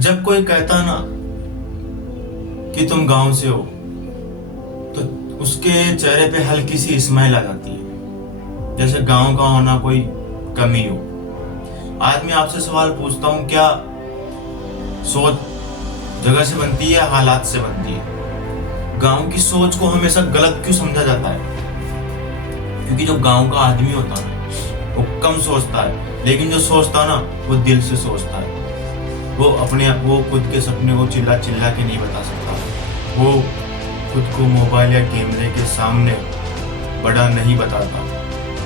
जब कोई कहता ना कि तुम गांव से हो, तो उसके चेहरे पे हल्की सी स्माइल आ जाती है, जैसे गांव का होना कोई कमी हो। आज मैं आपसे सवाल पूछता हूँ, क्या सोच जगह से बनती है या हालात से बनती है? गांव की सोच को हमेशा गलत क्यों समझा जाता है? क्योंकि जो गांव का आदमी होता है वो कम सोचता है, लेकिन जो सोचता है ना वो दिल से सोचता है। वो खुद के सपने को चिल्ला चिल्ला के नहीं बता सकता। वो खुद को मोबाइल या कैमरे के सामने बड़ा नहीं बताता,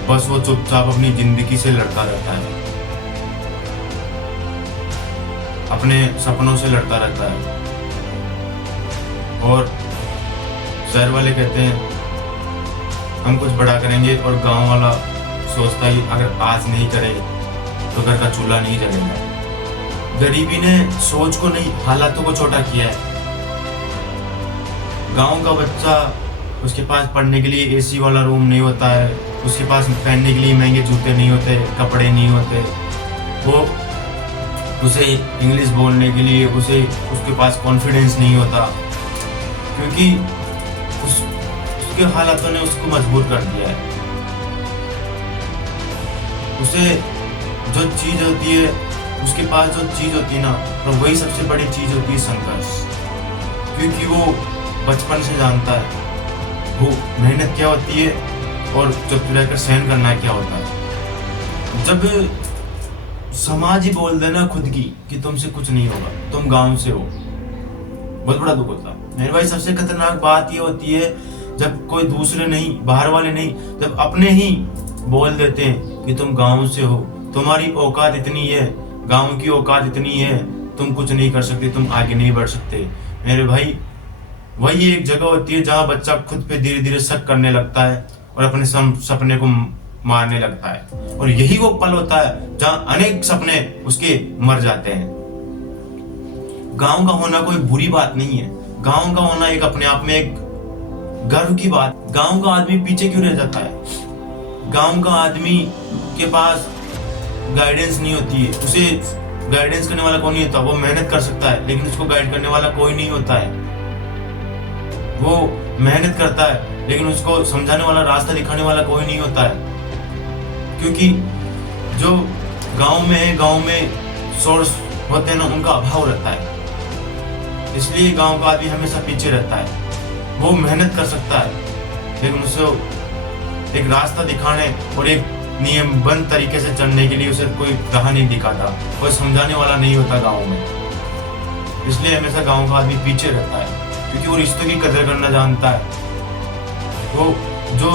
बस वो चुपचाप अपनी जिंदगी से लड़ता रहता है, अपने सपनों से लड़ता रहता है। और शहर वाले कहते हैं हम कुछ बड़ा करेंगे, और गांव वाला सोचता है अगर आज नहीं करे तो घर का चूल्हा नहीं जलेगा। गरीबी ने सोच को नहीं, हालातों को छोटा किया है। गांव का बच्चा, उसके पास पढ़ने के लिए एसी वाला रूम नहीं होता है, उसके पास पहनने के लिए महंगे जूते नहीं होते, कपड़े नहीं होते। वो उसे इंग्लिश बोलने के लिए उसके पास कॉन्फिडेंस नहीं होता, क्योंकि उसके हालातों ने उसको मजबूर कर दिया है। उसे जो चीज होती है, उसके पास जो चीज होती है ना, और वही सबसे बड़ी चीज होती है संघर्ष। क्योंकि वो बचपन से जानता है वो मेहनत क्या होती है और चुप रहकर सहन करना क्या होता है। जब समाज ही बोल देना खुद की कि तुमसे कुछ नहीं होगा, तुम गांव से हो, बहुत बड़ा दुख होता है मेरे भाई। सबसे खतरनाक बात ये होती है जब कोई दूसरे नहीं, बाहर वाले नहीं, जब अपने ही बोल देते हैं कि तुम गांव से हो, तुम्हारी औकात इतनी है, गांव की औकात इतनी है, तुम कुछ नहीं कर सकते, तुम आगे नहीं बढ़ सकते। मेरे भाई, वही एक जगह होती है जहां बच्चा खुद पे धीरे धीरे शक करने लगता है और अपने सपने को मारने लगता है। और यही वो पल होता है जहां अनेक सपने उसके मर जाते हैं। गांव का होना कोई बुरी बात नहीं है, गांव का होना एक अपने आप में एक गर्व की बात। गांव का आदमी पीछे क्यों रह जाता है? गांव का आदमी के पास गाइडेंस नहीं होती है, उसे गाइडेंस करने वाला कोई नहीं होता। वो मेहनत कर सकता है लेकिन उसको गाइड करने वाला कोई नहीं होता है। वो मेहनत करता है लेकिन उसको समझाने वाला, रास्ता दिखाने वाला कोई नहीं होता है। क्योंकि जो गांव में है, गांव में सोर्स होते हैं ना, उनका अभाव रहता है। इसलिए गांव का आदमी हमेशा पीछे रहता है। वो मेहनत कर सकता है लेकिन उसे एक रास्ता दिखाने और एक नियमबद्ध तरीके से चलने के लिए उसे कोई राह नहीं दिखाता, कोई समझाने वाला नहीं होता गांव में। इसलिए हमेशा गांव का आदमी पीछे रहता है, क्योंकि वो रिश्तों की कदर करना जानता है। वो जो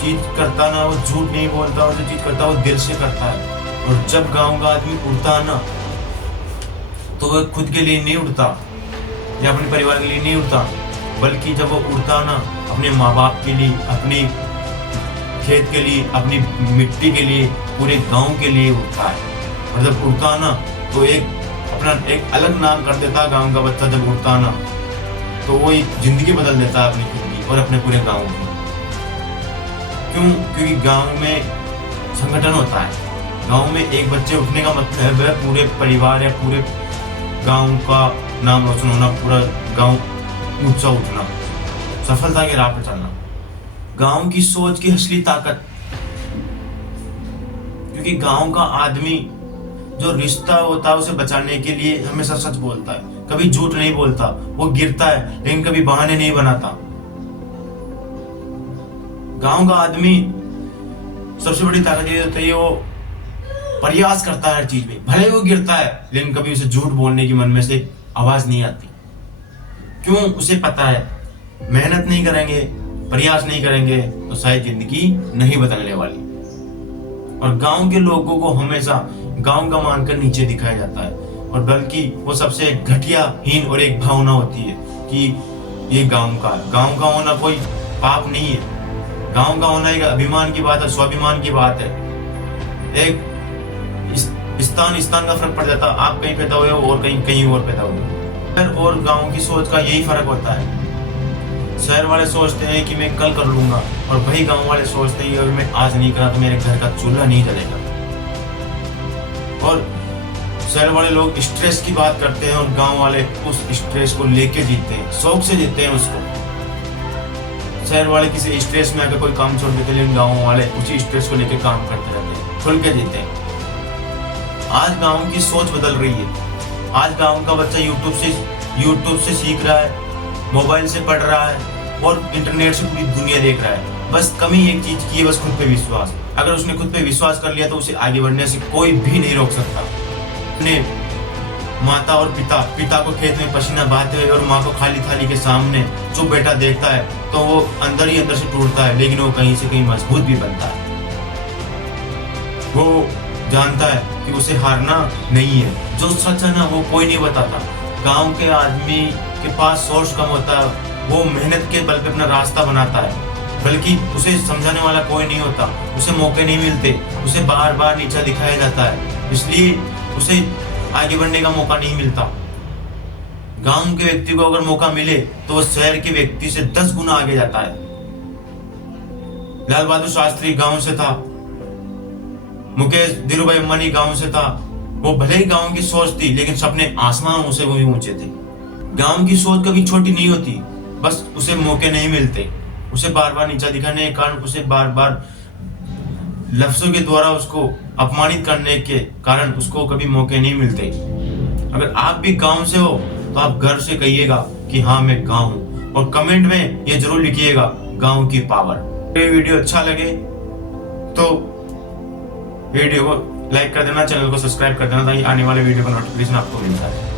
चीज करता ना, वो झूठ नहीं बोलता, और जो चीज करता वो दिल से करता है। और जब गांव का आदमी उड़ता है ना, तो वो खुद के लिए नहीं उड़ता या अपने परिवार के लिए नहीं उड़ता, बल्कि जब वो उड़ता ना, अपने माँ बाप के लिए, अपनी खेत के लिए, अपनी मिट्टी के लिए, पूरे गांव के लिए उड़ता है। और जब उड़ता ना तो अपना एक अलग नाम कर देता है गांव का बच्चा। जब उड़ता ना तो वो एक जिंदगी बदल देता है अपनी खुद की और अपने पूरे गांव की। क्यों? क्योंकि गांव में संगठन होता है। गांव में एक बच्चे उठने का मतलब है पूरे परिवार या पूरे गांव का नाम रोशन होना, पूरा गांव ऊंचा उठना, सफलता के राह पर चलना। गांव की सोच की असली ताकत, क्योंकि गांव का आदमी जो रिश्ता होता है उसे बचाने के लिए हमेशा सच बोलता है, कभी झूठ नहीं बोलता। वो गिरता है लेकिन कभी बहाने नहीं बनाता। गांव का आदमी सबसे बड़ी ताकत ये होती है, वो प्रयास करता है हर चीज में, भले वो गिरता है लेकिन कभी उसे झूठ बोलने की मन में से आवाज नहीं आती। क्यों? उसे पता है मेहनत नहीं करेंगे, प्रयास नहीं करेंगे तो शायद जिंदगी नहीं बदलने वाली। और गांव के लोगों को हमेशा गांव का मानकर नीचे दिखाया जाता है, और बल्कि वो सबसे घटिया हीन और एक भावना होती है कि ये गांव का होना कोई पाप नहीं है। गांव का होना एक अभिमान की बात है, स्वाभिमान की बात है। एक स्थान का फर्क पड़ जाता है, आप कहीं पैदा हुए हो और कहीं और पैदा हुए हो। और गांव की सोच का यही फर्क होता है। शहर वाले सोचते हैं कि मैं कल कर लूंगा, और वही गांव वाले सोचते हैं कि मैं आज नहीं करा तो मेरे घर का चूल्हा नहीं जलेगा। और शहर वाले लोग स्ट्रेस की बात करते हैं और गांव वाले उस स्ट्रेस को लेके जीते हैं, शौक से जीते हैं उसको। शहर वाले किसी स्ट्रेस में आकर कोई काम छोड़ देते हैं, लेकिन गांव वाले उसी स्ट्रेस को लेके काम करते रहते हैं, खुल के जीते हैं। आज गांव की सोच बदल रही है। आज गांव का बच्चा यूट्यूब से सीख रहा है, मोबाइल से पढ़ रहा है और इंटरनेट से पूरी दुनिया देख रहा है। बस कमी एक चीज की है, बस खुद पे विश्वास। अगर उसने खुद पे विश्वास कर लिया तो उसे आगे बढ़ने से कोई भी नहीं रोक सकता। अपने माता और पिता को खेत में पसीना बहाते हुए और माँ को खाली थाली के सामने जो बेटा देखता है तो वो अंदर ही अंदर से टूटता है, लेकिन वो कहीं से कहीं मजबूत भी बनता है। वो जानता है कि उसे हारना नहीं है। जो सच है ना वो कोई नहीं बताता। गांव के आदमी के पास सोर्स कम होता है, वो मेहनत के बल पे अपना रास्ता बनाता है, बल्कि उसे समझाने वाला कोई नहीं होता, उसे मौके नहीं मिलते, उसे बार बार नीचा दिखाया जाता है, इसलिए उसे आगे बढ़ने का मौका नहीं मिलता। गांव के व्यक्ति को अगर मौका मिले तो वो शहर के व्यक्ति से 10 गुना आगे जाता है। लाल बहादुर शास्त्री गांव से था, मुकेश धीरूभाई अंबानी गांव से था। वो भले ही गांव की सोच थी, लेकिन सपने आसमानों से भी ऊंचे थे। गांव की सोच कभी छोटी नहीं होती, बस उसे मौके नहीं मिलते। उसे बार बार नीचा दिखाने के कारण, उसे बार बार लफ्जों के द्वारा उसको अपमानित करने के कारण उसको कभी मौके नहीं मिलते। अगर आप भी गांव से हो तो आप गर्व से कहिएगा कि हाँ मैं गांव हूं, और कमेंट में ये जरूर लिखिएगा गांव की पावर। ये वीडियो अच्छा लगे तो वीडियो को लाइक कर देना, चैनल को सब्सक्राइब कर देना ताकि आने वाले वीडियो का नोटिफिकेशन आपको मिलता है।